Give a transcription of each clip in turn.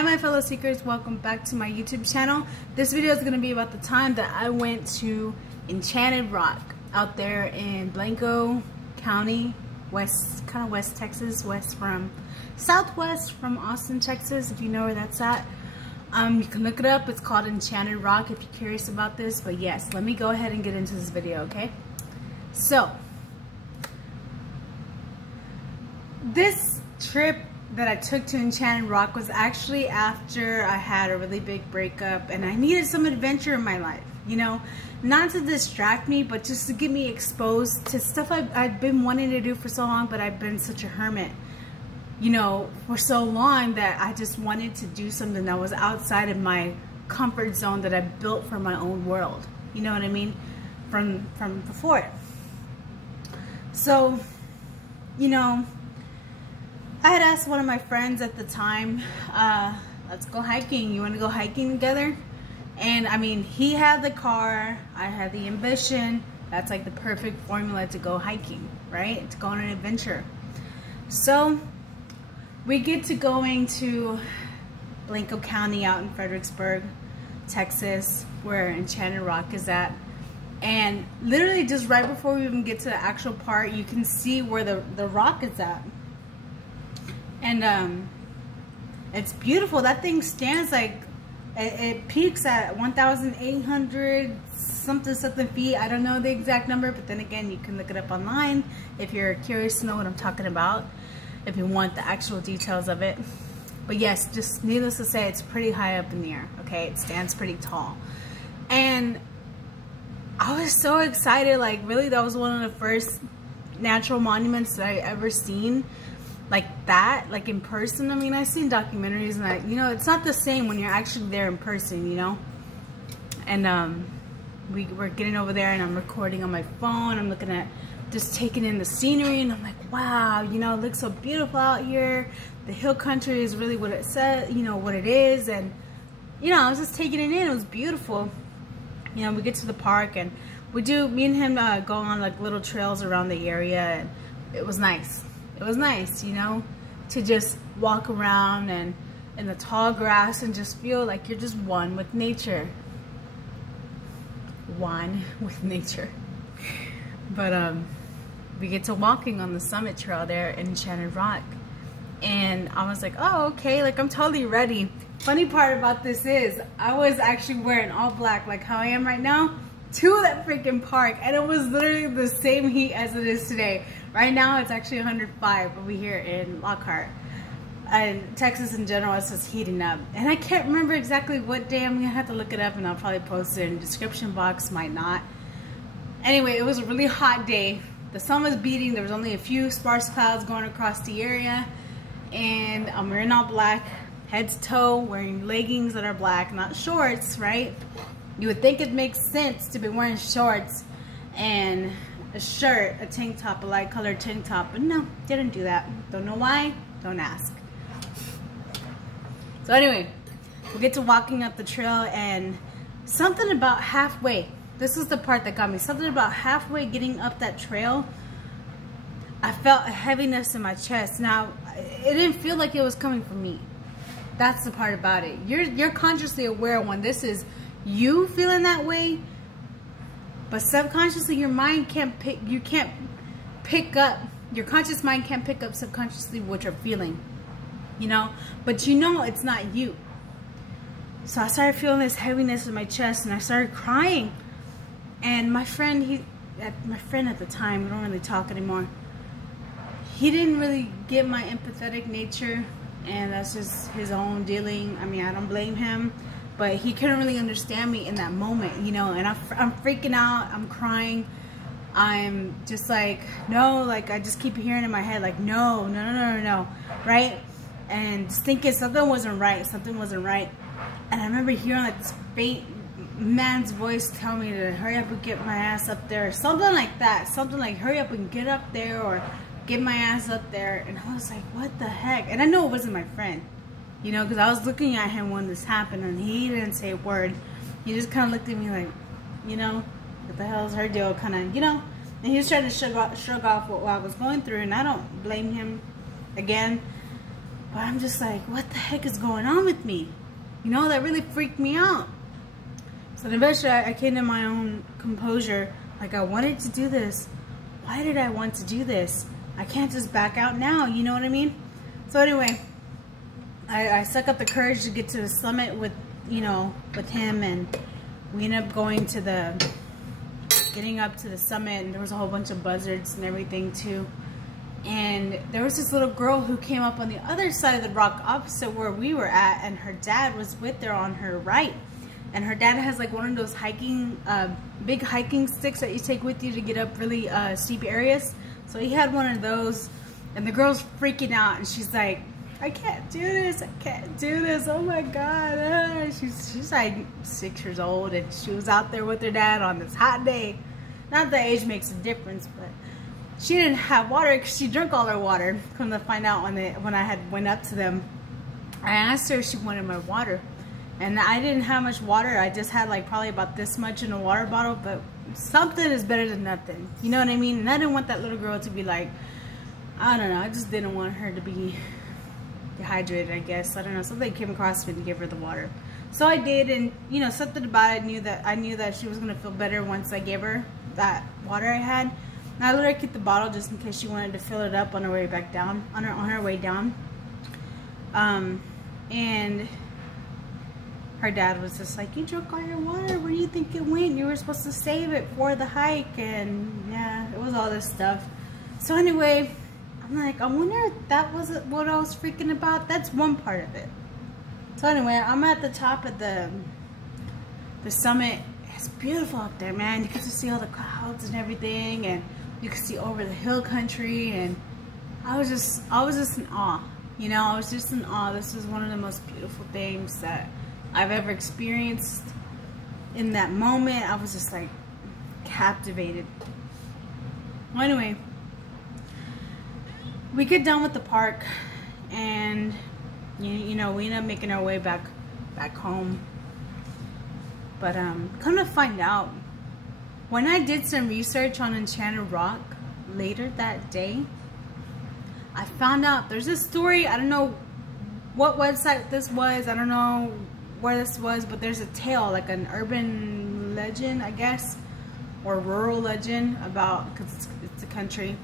Hi my fellow seekers, welcome back to my YouTube channel. This video is going to be about the time that I went to Enchanted Rock out there in Blanco County, kind of West Texas, southwest from Austin, Texas, if you know where that's at. You can look it up. It's called Enchanted Rock if you're curious about this. But yes, let me go ahead and get into this video, okay? So, this trip that I took to Enchanted Rock was actually after I had a really big breakup and I needed some adventure in my life, you know, not to distract me, but just to get me exposed to stuff I've been wanting to do for so long, but I've been such a hermit, you know, for so long that I just wanted to do something that was outside of my comfort zone that I built for my own world, you know what I mean, from before. So, you know, I had asked one of my friends at the time, let's go hiking. You want to go hiking together? And I mean, he had the car, I had the ambition. That's like the perfect formula to go hiking, right? To go on an adventure. So we get to going to Blanco County out in Fredericksburg, Texas, where Enchanted Rock is at. And literally just right before we even get to the actual part, you can see where the rock is at. And it's beautiful. That thing stands like, it peaks at 1,800 something feet. I don't know the exact number, but then again, you can look it up online if you're curious to know what I'm talking about, if you want the actual details of it. But yes, just needless to say, it's pretty high up in the air, okay? It stands pretty tall. And I was so excited. Like, really, that was one of the first natural monuments that I ever seen like that, like in person. I mean, I've seen documentaries and that, you know, it's not the same when you're actually there in person, you know. And we're getting over there and I'm recording on my phone. I'm looking at, just taking in the scenery, and I'm like, wow, you know, it looks so beautiful out here. The hill country is really what it says, you know, what it is. And, you know, I was just taking it in. It was beautiful. You know, we get to the park and me and him go on like little trails around the area, and it was nice. It was nice, you know, to just walk around and in the tall grass and just feel like you're just one with nature. One with nature. But we get to walking on the summit trail there in Enchanted Rock. And I was like, oh, okay, like I'm totally ready. Funny part about this is I was actually wearing all black like how I am right now to that freaking park, and it was literally the same heat as it is today. Right now it's actually 105 over here in Lockhart, and Texas in general is just heating up. And I can't remember exactly what day. I'm gonna have to look it up, and I'll probably post it in the description box, might not. Anyway, it was a really hot day. The sun was beating. There was only a few sparse clouds going across the area, and I'm wearing all black, head to toe, wearing leggings that are black, not shorts, right? You would think it makes sense to be wearing shorts and a shirt, a tank top, a light colored tank top, but no, didn't do that. Don't know why, don't ask. So anyway, we get to walking up the trail, and something about halfway, this is the part that got me, something about halfway getting up that trail, I felt a heaviness in my chest. Now, it didn't feel like it was coming from me. That's the part about it. You're consciously aware when this is you feeling that way, but subconsciously your mind can't pick up, your conscious mind can't pick up subconsciously what you're feeling, you know, but you know it's not you. So I started feeling this heaviness in my chest, and I started crying. And my friend at the time, we don't really talk anymore, he didn't really get my empathetic nature, and that's just his own dealing. I mean, I don't blame him, but he couldn't really understand me in that moment, you know. And I'm freaking out, I'm crying, I'm just like, no, like I just keep hearing in my head like, no, right? And just thinking something wasn't right. And I remember hearing like this faint man's voice tell me to hurry up and get my ass up there, something like that, something like hurry up and get up there, or get my ass up there. And I was like, what the heck? And I know it wasn't my friend, you know, because I was looking at him when this happened, and he didn't say a word. He just kind of looked at me like, you know, what the hell is her deal, kind of, you know. And he was trying to shrug off what I was going through, and I don't blame him again. But I'm just like, what the heck is going on with me? You know, that really freaked me out. So eventually I came to my own composure. Like, I wanted to do this. Why did I want to do this? I can't just back out now, you know what I mean? So anyway, I suck up the courage to get to the summit with, you know, with him, and we ended up getting up to the summit, and there was a whole bunch of buzzards and everything too. And there was this little girl who came up on the other side of the rock opposite where we were at, and her dad was with her on her right. And her dad has like one of those hiking, big hiking sticks that you take with you to get up really steep areas. So he had one of those, and the girl's freaking out, and she's like, I can't do this, I can't do this, oh my God. She's like 6 years old, and she was out there with her dad on this hot day. Not that age makes a difference, but she didn't have water because she drank all her water. Come to find out when I had went up to them, I asked her if she wanted my water. And I didn't have much water. I just had like probably about this much in a water bottle, but something is better than nothing. You know what I mean? And I didn't want that little girl to be like, I don't know, I just didn't want her to be dehydrated, I guess. I don't know, something came across me to give her the water. So I did, and you know, something about it, I knew that she was gonna feel better once I gave her that water I had. And I let her keep the bottle just in case she wanted to fill it up on her way back down, on her way down. And her dad was just like, you drank all your water, where do you think it went? You were supposed to save it for the hike. And yeah, it was all this stuff. So anyway, I'm like, I wonder if that was what I was freaking about. That's one part of it. So anyway, I'm at the top of the summit. It's beautiful up there, man. You get to see all the clouds and everything, and you can see over the hill country, and I was just in awe. You know, I was just in awe. This was one of the most beautiful things that I've ever experienced. In that moment, I was just like captivated. Well, anyway, we get done with the park, and you know, we end up making our way back home. But come to find out, when I did some research on Enchanted Rock later that day, I found out there's a story. I don't know what website this was. I don't know where this was, but there's a tale, like an urban legend, I guess, or rural legend about, because it's a country,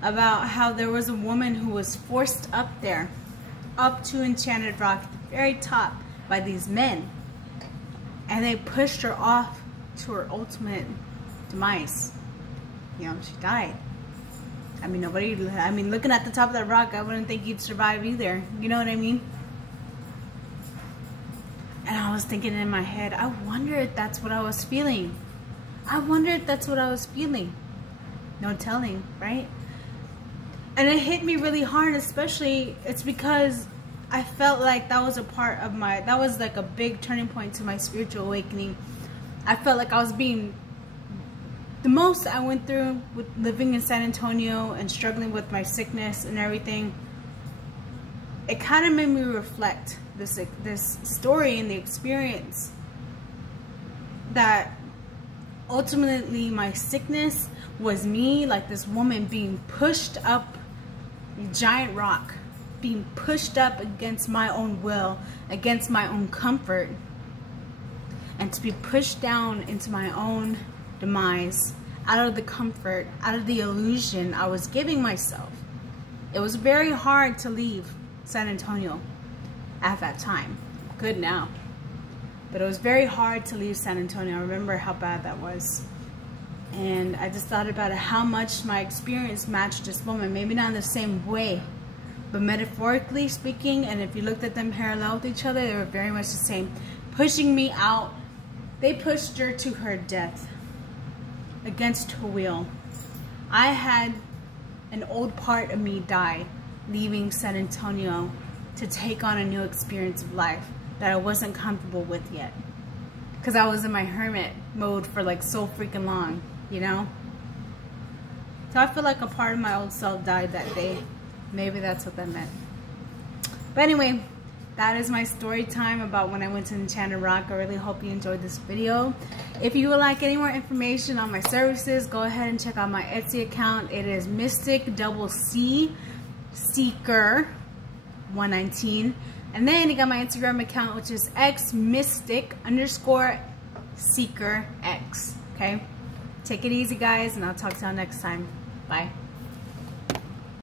about how there was a woman who was forced up there, up to Enchanted Rock, at the very top, by these men, and they pushed her off to her ultimate demise. You know, she died. I mean, looking at the top of that rock, I wouldn't think you'd survive either. You know what I mean? And I was thinking in my head, I wonder if that's what I was feeling. I wonder if that's what I was feeling. No telling, right? And it hit me really hard, especially, it's because I felt like that was a part of that was like a big turning point to my spiritual awakening. I felt like I was being, the most I went through with living in San Antonio and struggling with my sickness and everything, it kind of made me reflect this story and the experience that ultimately my sickness was me, like this woman being pushed up a giant rock, being pushed up against my own will, against my own comfort, and to be pushed down into my own demise, out of the comfort, out of the illusion I was giving myself. It was very hard to leave San Antonio at that time. Good now. But it was very hard to leave San Antonio. I remember how bad that was. And I just thought about it, how much my experience matched this woman. Maybe not in the same way, but metaphorically speaking, and if you looked at them parallel with each other, they were very much the same. Pushing me out. They pushed her to her death against her will. I had an old part of me die, leaving San Antonio to take on a new experience of life that I wasn't comfortable with yet, because I was in my hermit mode for like so freaking long, you know. So I feel like a part of my old self died that day. Maybe that's what that meant. But anyway, that is my story time about when I went to Enchanted Rock. I really hope you enjoyed this video. If you would like any more information on my services, go ahead and check out my Etsy account. It is Mystic Double C Seeker 119. And then you got my Instagram account, which is xmystic_seekerx. Okay? Take it easy, guys, and I'll talk to y'all next time. Bye.